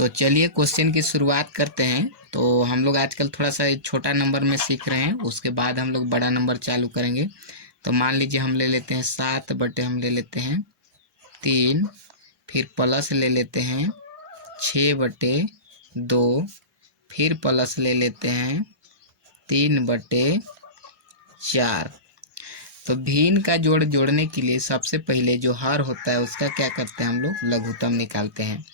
तो चलिए क्वेश्चन की शुरुआत करते हैं। तो हम लोग आजकल थोड़ा सा छोटा नंबर में सीख रहे हैं, उसके बाद हम लोग बड़ा नंबर चालू करेंगे। तो मान लीजिए हम ले लेते हैं 7 बटे हम ले लेते हैं 3, फिर प्लस ले लेते हैं 6/2, फिर प्लस ले लेते हैं 3/4। तो भिन्न का जोड़ जोड़ने के लिए सबसे पहले जो हर होता है उसका क्या करते हैं, हम लोग लघुत्तम निकालते हैं।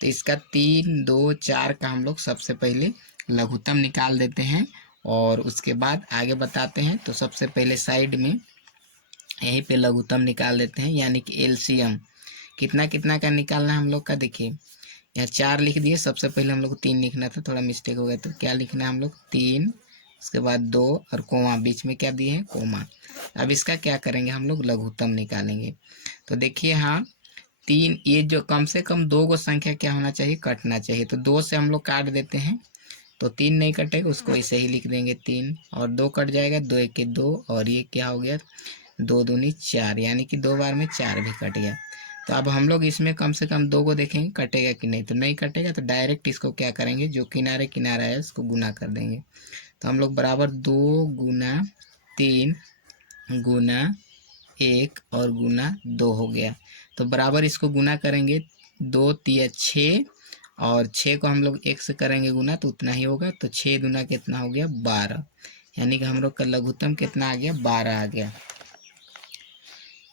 तो इसका 3, 2, 4 का हम लोग सबसे पहले लघुत्तम निकाल देते हैं और उसके बाद आगे बताते हैं। तो सबसे पहले साइड में यहीं पे लघुत्तम निकाल देते हैं, यानी कि एलसीएम कितना कितना का निकालना है हम लोग का। देखिए यहाँ 4 लिख दिए, सबसे पहले हम लोग को 3 लिखना था, थोड़ा मिस्टेक हो गया। तो क्या लिखना है हम लोग 3, उसके बाद 2 और कोमा, बीच में क्या दिए हैं कोमा। अब इसका क्या करेंगे, हम लोग लघुत्तम निकालेंगे। तो देखिए हाँ 3, ये जो कम से कम 2 को संख्या क्या होना चाहिए, कटना चाहिए। तो 2 से हम लोग काट देते हैं, तो 3 नहीं कटेगा, उसको ऐसे ही लिख देंगे 3, और 2 कट जाएगा, 2 1 2, और ये क्या हो गया 2 दूनी 4, यानी कि 2 बार में 4 भी कट गया। तो अब हम लोग इसमें कम से कम 2 को देखेंगे कटेगा कि नहीं। तो नहीं कटेगा तो डायरेक्ट इसको क्या करेंगे, जो किनारे किनारा है उसको गुना कर देंगे। तो हम लोग बराबर 2 गुना 3 गुना 1 और गुना 2 हो गया। तो बराबर इसको गुना करेंगे, 2 तिया 6, और 6 को हम लोग 1 से करेंगे गुना तो उतना ही होगा। तो 6 दूना कितना हो गया 12, यानी कि हम लोग का लघुत्तम कितना आ गया 12 आ गया।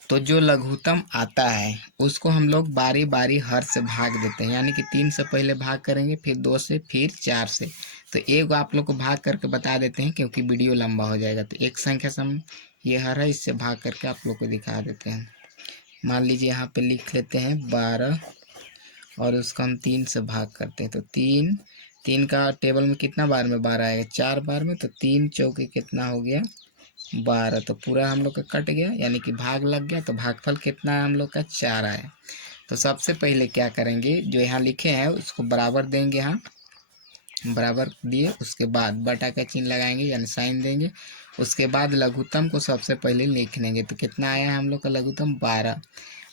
तो जो लघुत्तम आता है उसको हम लोग बारी बारी हर से भाग देते हैं, यानी कि 3 से पहले भाग करेंगे, फिर 2 से, फिर 4 से। तो एक आप लोग को भाग करके बता देते हैं क्योंकि वीडियो लंबा हो जाएगा। तो एक संख्या से हम ये हर है, इससे भाग करके आप लोग को दिखा देते हैं। मान लीजिए यहाँ पे लिख लेते हैं 12 और उसको हम 3 से भाग करते हैं। तो 3 का टेबल में कितना बार में 12 आएगा, 4 बार में। तो 3 चौके कितना हो गया 12। तो पूरा हम लोग का कट गया, यानी कि भाग लग गया। तो भागफल कितना है हम लोग का 4 आया। तो सबसे पहले क्या करेंगे, जो यहाँ लिखे हैं उसको बराबर देंगे, यहाँ बराबर दिए, उसके बाद बटा का चिन्ह लगाएंगे यानी साइन देंगे। उसके बाद लघुत्तम को सबसे पहले लिख लेंगे। तो कितना आया है हम लोग का लघुत्तम 12,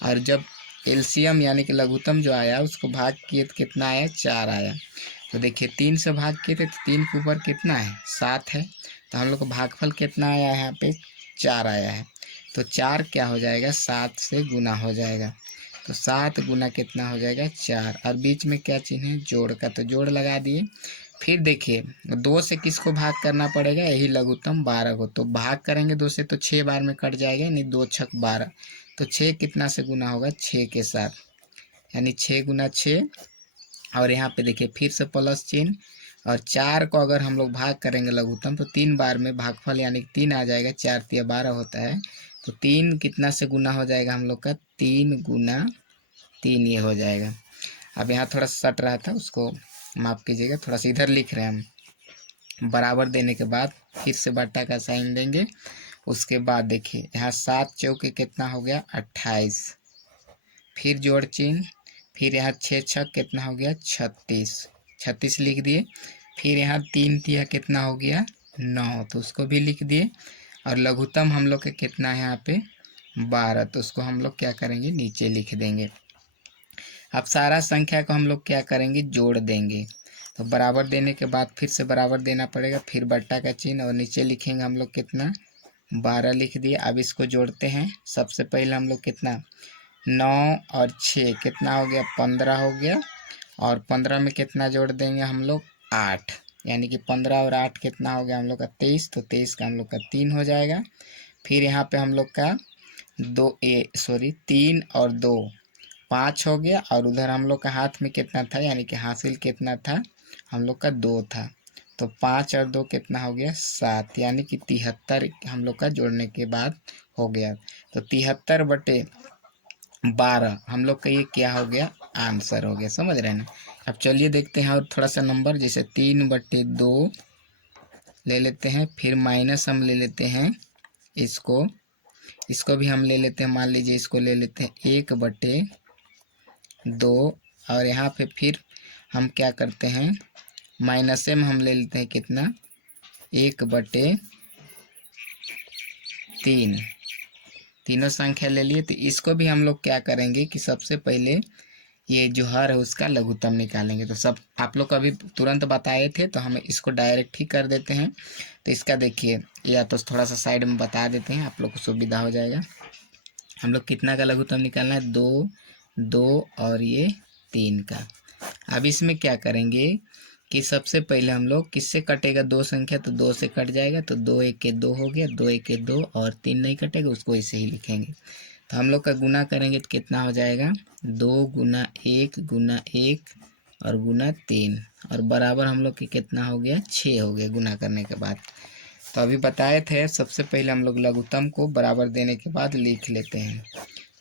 और जब एलसीएम यानी कि लघुत्तम जो आया उसको भाग किए तो कितना आया 4 आया। तो देखिए 3 से भाग किए थे तो 3 के ऊपर कितना है 7 है। तो हम लोग को भागफल कितना आया है यहाँ पे 4 आया है। तो 4 क्या हो जाएगा 7 से गुना हो जाएगा। तो 7 गुना कितना हो जाएगा 4, और बीच में क्या चिन्ह है जोड़ का, तो जोड़ लगा दिए। फिर देखिए 2 से किसको भाग करना पड़ेगा, यही लघुत्तम 12 को। तो भाग करेंगे 2 से तो 6 बार में कट जाएगा, यानी 2 छक 12। तो 6 कितना से गुना होगा 6 के साथ, यानी 6 गुना 6। और यहाँ पे देखिए फिर से प्लस चिन्ह, और 4 को अगर हम लोग भाग करेंगे लघुत्तम तो 3 बार में भागफल यानी 3 आ जाएगा, 4 तिया 12 होता है। तो 3 कितना से गुना हो जाएगा हम लोग का 3 गुना 3 ये हो जाएगा। अब यहाँ थोड़ा सट रहा था, उसको माफ़ कीजिएगा, थोड़ा सा इधर लिख रहे हैं हम। बराबर देने के बाद फिर से बट्टा का साइन देंगे। उसके बाद देखिए यहाँ 7 चौके कितना हो गया 28, फिर जोड़ चिन्ह, फिर यहाँ 6 छक कितना हो गया 36 लिख दिए। फिर यहाँ 3 तिया कितना हो गया 9, तो उसको भी लिख दिए। और लघुत्तम हम लोग के कितना है यहाँ पे 12, तो उसको हम लोग क्या करेंगे नीचे लिख देंगे। अब सारा संख्या को हम लोग क्या करेंगे जोड़ देंगे। तो बराबर देने के बाद फिर से बराबर देना पड़ेगा, फिर बट्टा का चिन्ह, और नीचे लिखेंगे हम लोग कितना 12 लिख दिए। अब इसको जोड़ते हैं। सबसे पहले हम लोग कितना 9 और 6 कितना हो गया 15 हो गया, और 15 में कितना जोड़ देंगे हम लोग 8, यानी कि 15 और 8 कितना हो गया हम लोग का 23। तो 23 का हम लोग का 3 हो जाएगा। फिर यहाँ पे हम लोग का 3 और 2 5 हो गया, और उधर हम लोग का हाथ में कितना था, यानी कि हासिल कितना था हम लोग का 2 था। तो 5 और 2 कितना हो गया 7, यानी कि 73 हम लोग का जोड़ने के बाद हो गया। तो 73/12 हम लोग का ये क्या हो गया आंसर हो गया। समझ रहे हैं ना। अब चलिए देखते हैं और थोड़ा सा नंबर, जैसे 3/2 ले लेते हैं, फिर माइनस हम ले लेते हैं इसको भी हम ले लेते हैं। मान लीजिए इसको ले लेते हैं 1/2, और यहाँ पे फिर हम क्या करते हैं माइनस में हम ले लेते हैं कितना 1/3, तीनों संख्या ले लिए। तो इसको भी हम लोग क्या करेंगे कि सबसे पहले ये जो हर है उसका लघुत्तम निकालेंगे। तो सब आप लोग अभी तुरंत बताए थे, तो हम इसको डायरेक्ट ही कर देते हैं। तो इसका देखिए, या तो थोड़ा सा साइड में बता देते हैं, आप लोग को सुविधा हो जाएगा। हम लोग कितना का लघुत्तम निकालना है, 2, 2 और ये 3 का। अब इसमें क्या करेंगे कि सबसे पहले हम लोग किससे कटेगा, दो संख्या, तो 2 से कट जाएगा, तो 2 1 के 2 हो गया, 2 1 के 2 और 3 नहीं कटेगा, उसको ऐसे ही लिखेंगे। तो हम लोग का गुना करेंगे तो कितना हो जाएगा, 2 गुना 1 गुना 1 और गुना 3 और बराबर हम लोग के कितना हो गया, 6 हो गया गुना करने के बाद। तो अभी बताए थे सबसे पहले हम लोग लघुत्तम को बराबर देने के बाद लिख लेते हैं।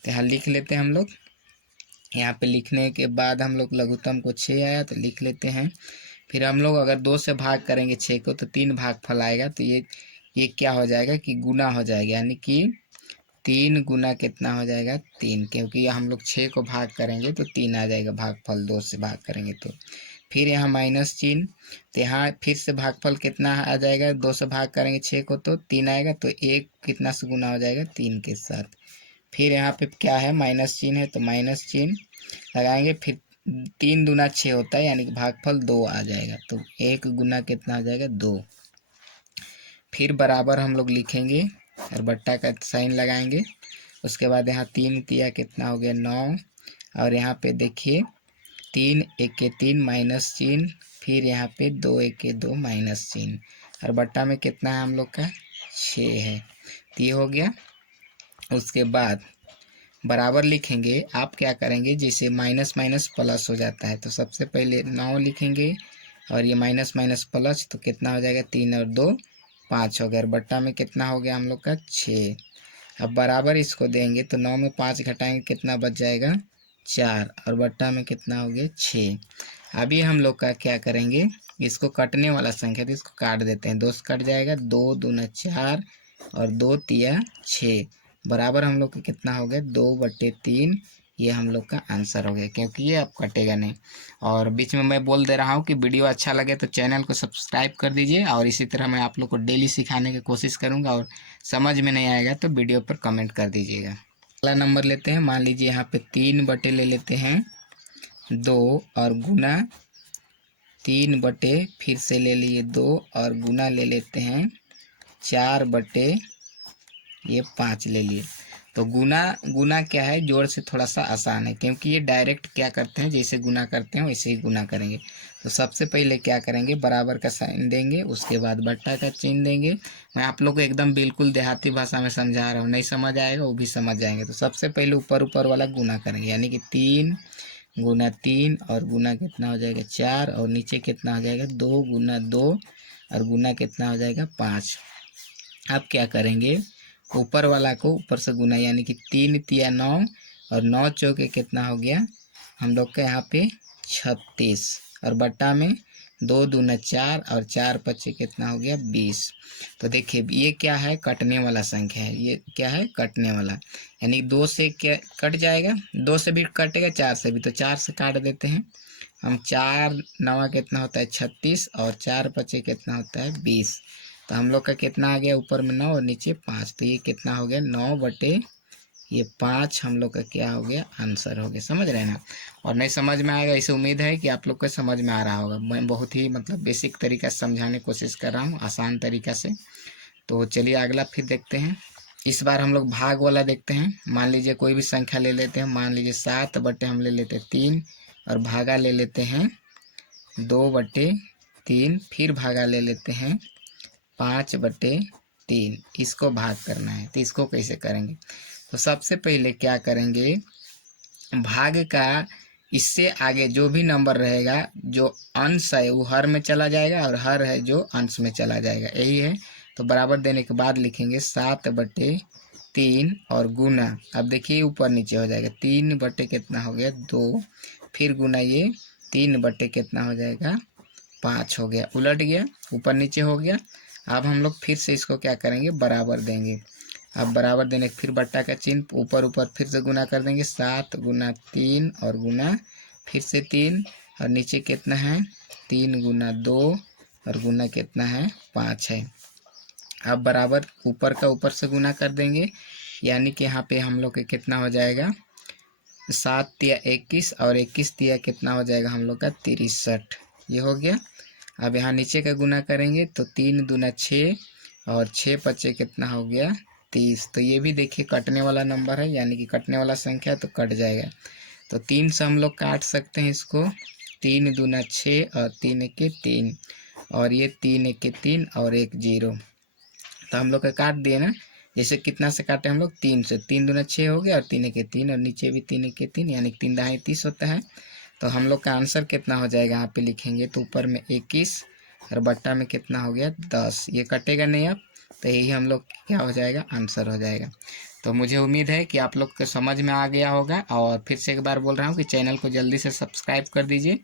तो यहाँ लिख लेते हैं हम लोग। यहाँ पे लिखने के बाद हम लोग लघुत्तम को 6 आया तो लिख लेते हैं। फिर हम लोग अगर 2 से भाग करेंगे 6 को तो 3 भागफल आएगा, तो ये क्या हो जाएगा कि गुना हो जाएगा, यानी कि 3 गुना कितना हो जाएगा, 3, क्योंकि हम लोग 6 को भाग करेंगे तो 3 आ जाएगा भागफल, 2 से भाग करेंगे तो। फिर यहाँ माइनस चिन्ह, तो यहाँ फिर से भागफल कितना आ जाएगा, 2 से भाग करेंगे 6 को तो 3 आएगा, तो 1 कितना से गुना हो जाएगा, 3 के साथ। फिर यहाँ पे क्या है, माइनस चिन्ह है, तो माइनस चिन्ह लगाएंगे। फिर 3 दूना 6 होता है, यानी कि भागफल 2 आ जाएगा, तो 1 गुना कितना आ जाएगा, 2। फिर बराबर हम लोग लिखेंगे और बट्टा का साइन लगाएंगे। उसके बाद यहाँ 3 तिया कितना हो गया, 9 और यहाँ पे देखिए 3 1 के 3 माइनस चिन्ह, फिर यहाँ पे 2 1 के 2 माइनस चिन्ह और बट्टा में कितना है हम लोग का, 6 है। तो ये हो गया। उसके बाद बराबर लिखेंगे। आप क्या करेंगे, जैसे माइनस माइनस प्लस हो जाता है, तो सबसे पहले 9 लिखेंगे और ये माइनस माइनस प्लस, तो कितना हो जाएगा, 3 और 2 5 हो गया। बट्टा में कितना हो गया हम लोग का, 6। अब बराबर इसको देंगे तो 9 में 5 घटाएंगे कितना बच जाएगा, 4 और बट्टा में कितना हो गया, 6। अभी हम लोग का क्या करेंगे, इसको कटने वाला संख्या तो इसको काट देते हैं, 2 से कट जाएगा, 2 दूना 4 और 2 तिया 6 बराबर हम लोग का कितना हो गया, 2/3। ये हम लोग का आंसर हो गया, क्योंकि ये अब कटेगा नहीं। और बीच में मैं बोल दे रहा हूँ कि वीडियो अच्छा लगे तो चैनल को सब्सक्राइब कर दीजिए, और इसी तरह मैं आप लोग को डेली सिखाने की कोशिश करूँगा, और समझ में नहीं आएगा तो वीडियो पर कमेंट कर दीजिएगा। अगला नंबर लेते हैं, मान लीजिए यहाँ पे 3 बटे ले लेते हैं 2 और गुना 3 बटे फिर से ले लिए 2 और गुना ले लेते हैं 4/5 ले लिए। तो गुना गुना क्या है, जोड़ से थोड़ा सा आसान है, क्योंकि ये डायरेक्ट क्या करते हैं, जैसे गुना करते हैं वैसे ही गुना करेंगे। तो सबसे पहले क्या करेंगे, बराबर का साइन देंगे, उसके बाद बट्टा का चिन्ह देंगे। मैं आप लोग को एकदम बिल्कुल देहाती भाषा में समझा रहा हूँ, नहीं समझ आएगा वो भी समझ जाएंगे। तो सबसे पहले ऊपर ऊपर वाला गुना करेंगे, यानी कि 3 गुना 3 और गुना कितना हो जाएगा, 4 और नीचे कितना हो जाएगा, 2 गुना 2 और गुना कितना हो जाएगा, 5। अब क्या करेंगे, ऊपर वाला को ऊपर से गुना, यानी कि 3 तिया 9 और 9 चौके कितना हो गया हम लोग का यहाँ पे 36 और बट्टा में 2 दूना 4 और 4 पच्चे कितना हो गया, 20। तो देखिए ये क्या है, कटने वाला संख्या है, ये क्या है, कटने वाला, यानी 2 से क्या कट जाएगा, 2 से भी कटेगा, 4 से भी, तो 4 से काट देते हैं हम। 4 9 कितना होता है, 36 और 4 पच्चे कितना होता है, 20। तो हम लोग का कितना आ गया, ऊपर में 9 और नीचे 5, तो ये कितना हो गया, 9/5 हम लोग का क्या हो गया, आंसर हो गया। समझ रहे हैं ना। और नहीं समझ में आएगा, इसे उम्मीद है कि आप लोग को समझ में आ रहा होगा। मैं बहुत ही मतलब बेसिक तरीका से समझाने की कोशिश कर रहा हूँ, आसान तरीका से। तो चलिए अगला फिर देखते हैं। इस बार हम लोग भाग वाला देखते हैं। मान लीजिए कोई भी संख्या ले लेते हैं, मान लीजिए 7 बटे हम ले लेते हैं 3 और भागा ले लेते हैं 2/3, फिर भागा ले लेते हैं 5/3। इसको भाग करना है, तो इसको कैसे करेंगे। तो सबसे पहले क्या करेंगे, भाग का इससे आगे जो भी नंबर रहेगा, जो अंश है वो हर में चला जाएगा और हर है जो अंश में चला जाएगा, यही है। तो बराबर देने के बाद लिखेंगे 7/3 और गुना, अब देखिए ऊपर नीचे हो जाएगा, 3 बटे कितना हो गया, 2, फिर गुना ये 3 बटे कितना हो जाएगा, 5 हो गया, उलट गया, ऊपर नीचे हो गया। अब हम लोग फिर से इसको क्या करेंगे, बराबर देंगे। अब बराबर देने फिर बट्टा का चिन्ह, ऊपर ऊपर फिर से गुना कर देंगे, 7 गुना 3 और गुना फिर से 3 और नीचे कितना है, 3 गुना 2 और गुना कितना है, 5 है। अब बराबर ऊपर का ऊपर से गुना कर देंगे, यानी कि यहाँ पे हम लोग के कितना हो जाएगा, 7 तिया 21 और 21 तिया कितना हो जाएगा हम लोग का 63। ये हो गया। अब यहाँ नीचे का गुना करेंगे तो 3 दूना 6 और 6 पचे कितना हो गया 30। तो ये भी देखिए कटने वाला नंबर है, यानी कि कटने वाला संख्या, तो कट जाएगा। तो 3 से हम लोग काट सकते हैं इसको। 3 दूना 6 और 3 एके 3 और ये 3 एके 3 और एक 0। तो हम लोग का काट दिए ना। जैसे कितना से काटे हम लोग 3 से। 3 दूना 6 हो गया और 3 एके 3 और नीचे भी 3 एके 3 यानी 3 दहाई 30 होता है। तो हम लोग का आंसर कितना हो जाएगा यहाँ पे लिखेंगे तो ऊपर में 21 और बट्टा में कितना हो गया 10। ये कटेगा नहीं अब, तो यही हम लोग क्या हो जाएगा आंसर हो जाएगा। तो मुझे उम्मीद है कि आप लोग को समझ में आ गया होगा, और फिर से एक बार बोल रहा हूँ कि चैनल को जल्दी से सब्सक्राइब कर दीजिए।